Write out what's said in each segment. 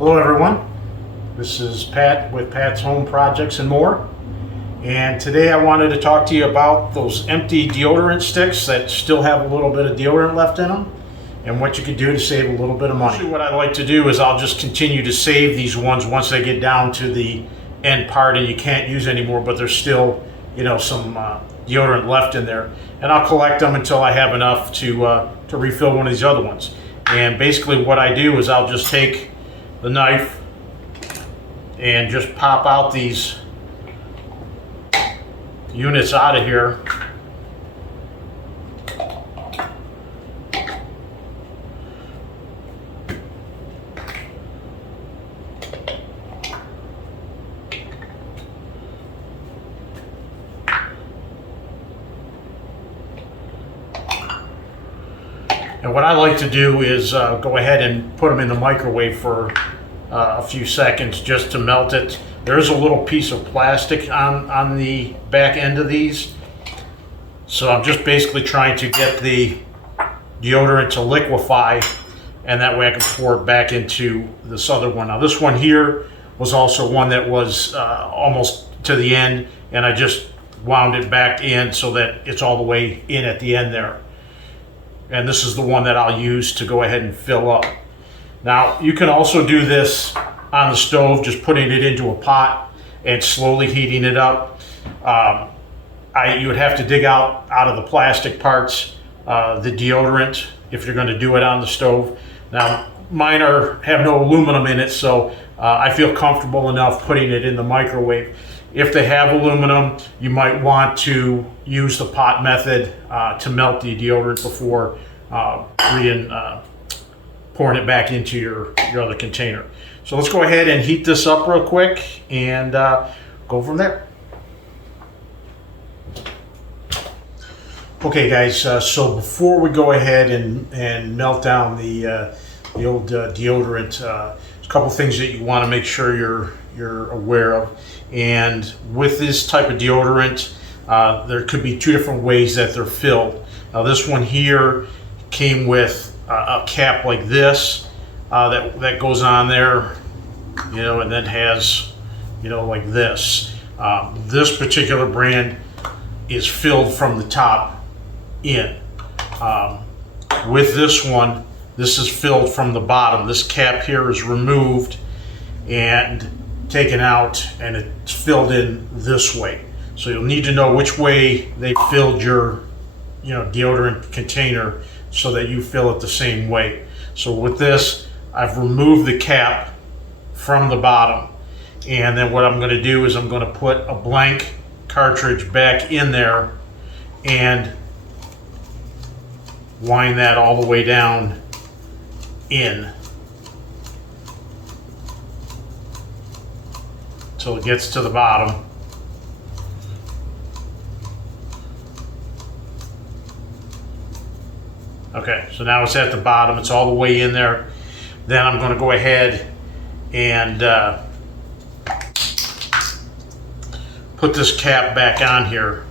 Hello everyone, this is Pat with Pat's Home Projects and More, and today I wanted to talk to you about those empty deodorant sticks that still have a little bit of deodorant left in them and what you could do to save a little bit of money. What I like to do is I'll just continue to save these ones once they get down to the end part and you can't use anymore, but there's still, some deodorant left in there, and I'll collect them until I have enough to refill one of these other ones. And basically what I do is I'll just take the knife and just pop out these units out of here. And what I like to do is go ahead and put them in the microwave for a few seconds just to melt it. There's a little piece of plastic on the back end of these. So I'm just basically trying to get the deodorant to liquefy, and that way I can pour it back into this other one. Now this one here was also one that was almost to the end, and I just wound it back in so that it's all the way in at the end there. And this is the one that I'll use to go ahead and fill up. Now, you can also do this on the stove, just putting it into a pot and slowly heating it up. You would have to dig out of the plastic parts the deodorant if you're going to do it on the stove. Now, mine have no aluminum in it, so I feel comfortable enough putting it in the microwave. If they have aluminum, you might want to use the pot method to melt the deodorant before pouring it back into your other container. So let's go ahead and heat this up real quick and go from there. Okay guys, so before we go ahead and melt down the old deodorant, there's a couple things that you want to make sure you're aware of. And with this type of deodorant, there could be two different ways that they're filled. Now this one here came with a cap like this that goes on there, and then has, like this. This particular brand is filled from the top in. With this one, this is filled from the bottom. This cap here is removed and taken out, and it's filled in this way. So you'll need to know which way they filled your deodorant container so that you fill it the same way. So with this, I've removed the cap from the bottom, and then what I'm going to do is I'm going to put a blank cartridge back in there and wind that all the way down in till it gets to the bottom. Okay, so now it's at the bottom, it's all the way in there. Then I'm going to go ahead and put this cap back on here.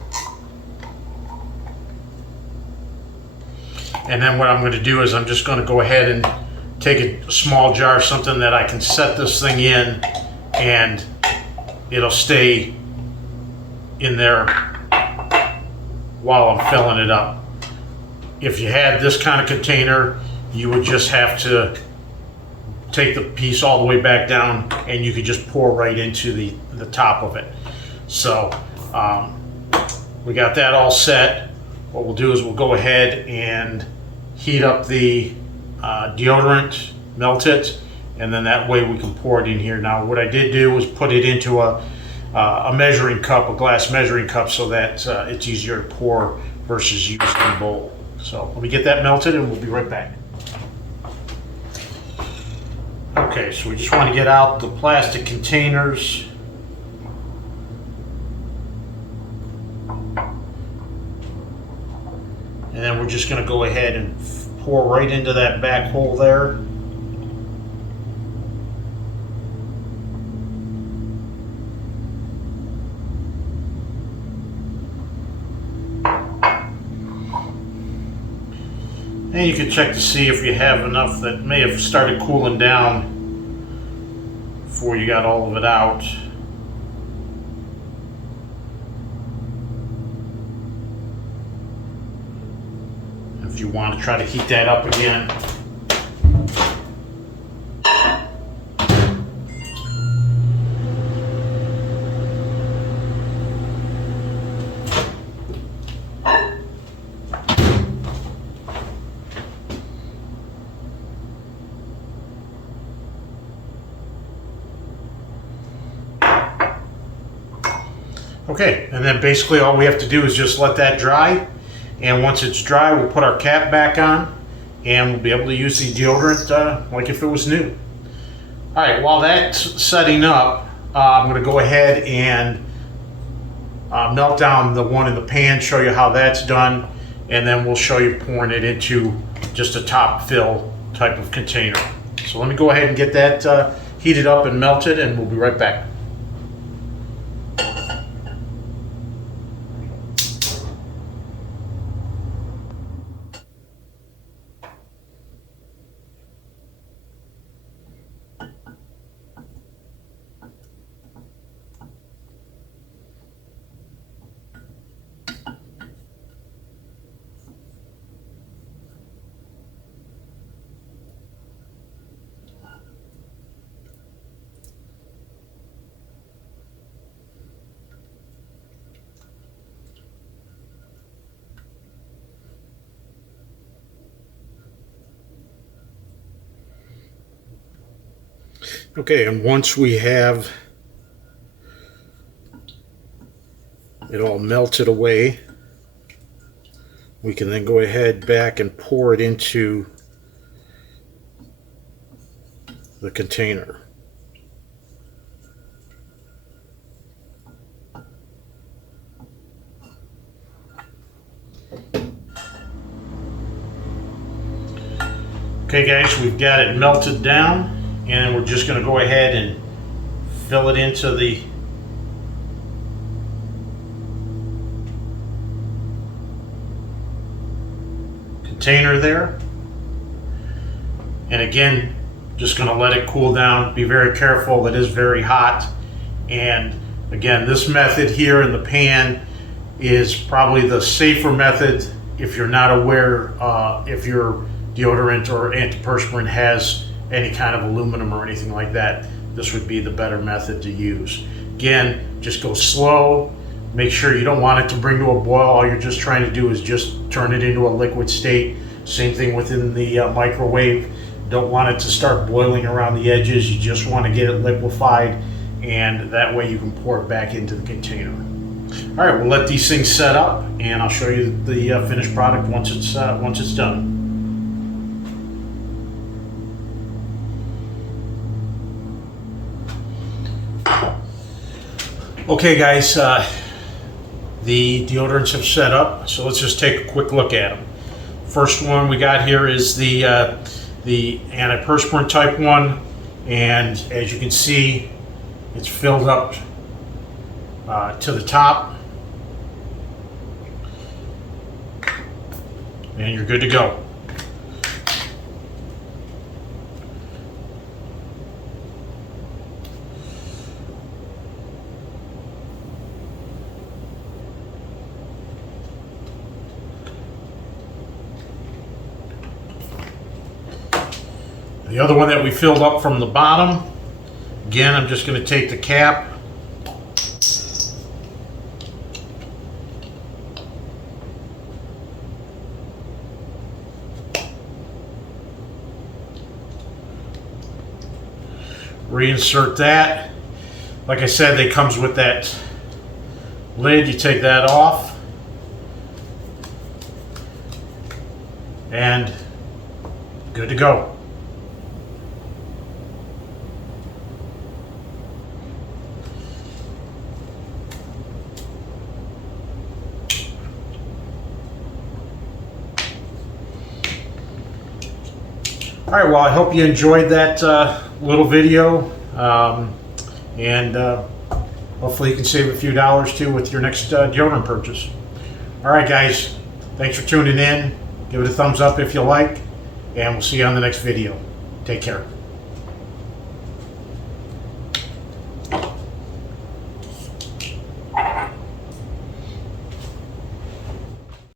And then what I'm going to do is I'm just going to go ahead and take a small jar, something that I can set this thing in, and it'll stay in there while I'm filling it up. If you had this kind of container, you would just have to take the piece all the way back down and you could just pour right into the top of it. So we got that all set. What we'll do is we'll go ahead and heat up the deodorant, melt it, and then that way we can pour it in here. Now what I did do was put it into a measuring cup, a glass measuring cup, so that it's easier to pour versus using a bowl. So let me get that melted and we'll be right back. Okay, so we just want to get out the plastic containers. And then we're just going to go ahead and pour right into that back hole there. And you can check to see if you have enough that may have started cooling down before you got all of it out. If you want to try to heat that up again. Okay, and then basically all we have to do is just let that dry, and once it's dry we'll put our cap back on and we'll be able to use the deodorant like if it was new. Alright, while that's setting up, I'm going to go ahead and melt down the one in the pan, show you how that's done, and then we'll show you pouring it into just a top fill type of container. So let me go ahead and get that heated up and melted, and we'll be right back. Okay, and once we have it all melted away, we can then go ahead back and pour it into the container. Okay guys, we've got it melted down, and we're just going to go ahead and fill it into the container there. And again, just going to let it cool down. Be very careful, it is very hot. And again, this method here in the pan is probably the safer method if you're not aware if your deodorant or antiperspirant has any kind of aluminum or anything like that. This would be the better method to use. Again, just go slow. Make sure you don't want it to bring to a boil. All you're just trying to do is just turn it into a liquid state. Same thing within the microwave. Don't want it to start boiling around the edges. You just want to get it liquefied, and that way you can pour it back into the container. All right, we'll let these things set up, and I'll show you the finished product once it's done. Okay guys, the deodorants have set up, so let's just take a quick look at them. First one we got here is the antiperspirant type one, and as you can see, it's filled up to the top, and you're good to go. The other one that we filled up from the bottom, again, I'm just going to take the cap, reinsert that. Like I said, they comes with that lid. You take that off, and good to go. All right, well, I hope you enjoyed that little video, and hopefully you can save a few dollars too with your next deodorant purchase. All right, guys, thanks for tuning in. Give it a thumbs up if you like, and we'll see you on the next video. Take care.